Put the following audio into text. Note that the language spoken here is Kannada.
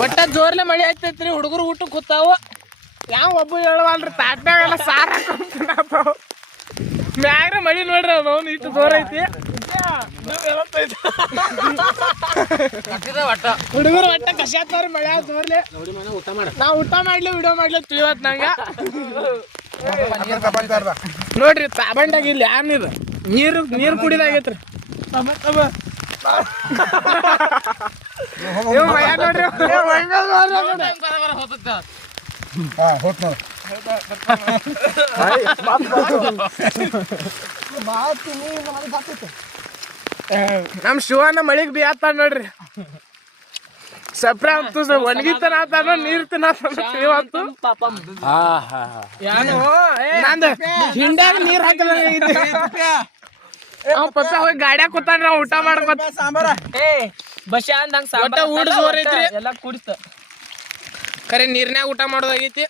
ಒಟ್ಟ ಜೋರ್ಲೆ ಮಳಿ ಆಯ್ತೈತ್ರಿ ಹುಡುಗರು ಊಟ ಕೂತಾವ ಯಾವ ಒಬ್ಬ ಹೇಳವಲ್ರಿ ತಾಟ್ನಾಗೆಲ್ಲ ಸಾರ ಹಾಕೊಂತಾವ ಮ್ಯಾಗ್ರೆ ಮಳಿ ನೋಡ್ರಿ ಅವ್ನು ಇಷ್ಟು ಜೋರ ಐತಿ ಹುಡುಗರು ಒಟ್ಟ ಕಷಾತ್ರಿ ಮಳೆ ಜೋರ್ಲೆ ನಾವ್ ಊಟ ಮಾಡ್ಲಿ ವಿಡಿಯೋ ಮಾಡ್ಲಿ ತಿಳಿವತ್ ನಂಗ ನೋಡ್ರಿ ತಾಬಂಡಾಗ ಇಲ್ಲಿ ಯಾನಿದು ನೀರು ಕುಡಿದಾಗೈತ್ರಿ ನಮ್ ಶಿವನ ಮಳಿಗ್ ಬಿ ಆತ ನೋಡ್ರಿ ಸಪ್ರ ಅಂತ ಒಣಗಿತನ ಆತಾನ ನೀರ್ ತಿನ್ನತ್ತು ನಂದು ಹಿಂಡ್ಯಾಗ ನೀರ್ ಹಾಕಲ್ಲ ಪಪ್ಪ ಹೋಗಿ ಗಾಡ್ಯಾಗ ಕೂತಾನ ನಾವ್ ಊಟ ಮಾಡ್ಕೊತ ಸಾಂಬಾರ ಬಶ ಅಂದಂಗ ಸಾಂಬಾರ ಊಟ ಜೋರ್ ಐತ್ರಿ ಎಲ್ಲ ಕುಡಿತ ಖರೆ ನೀರ್ನ್ಯಾಗ ಊಟ ಮಾಡೋದಾಗೈತಿ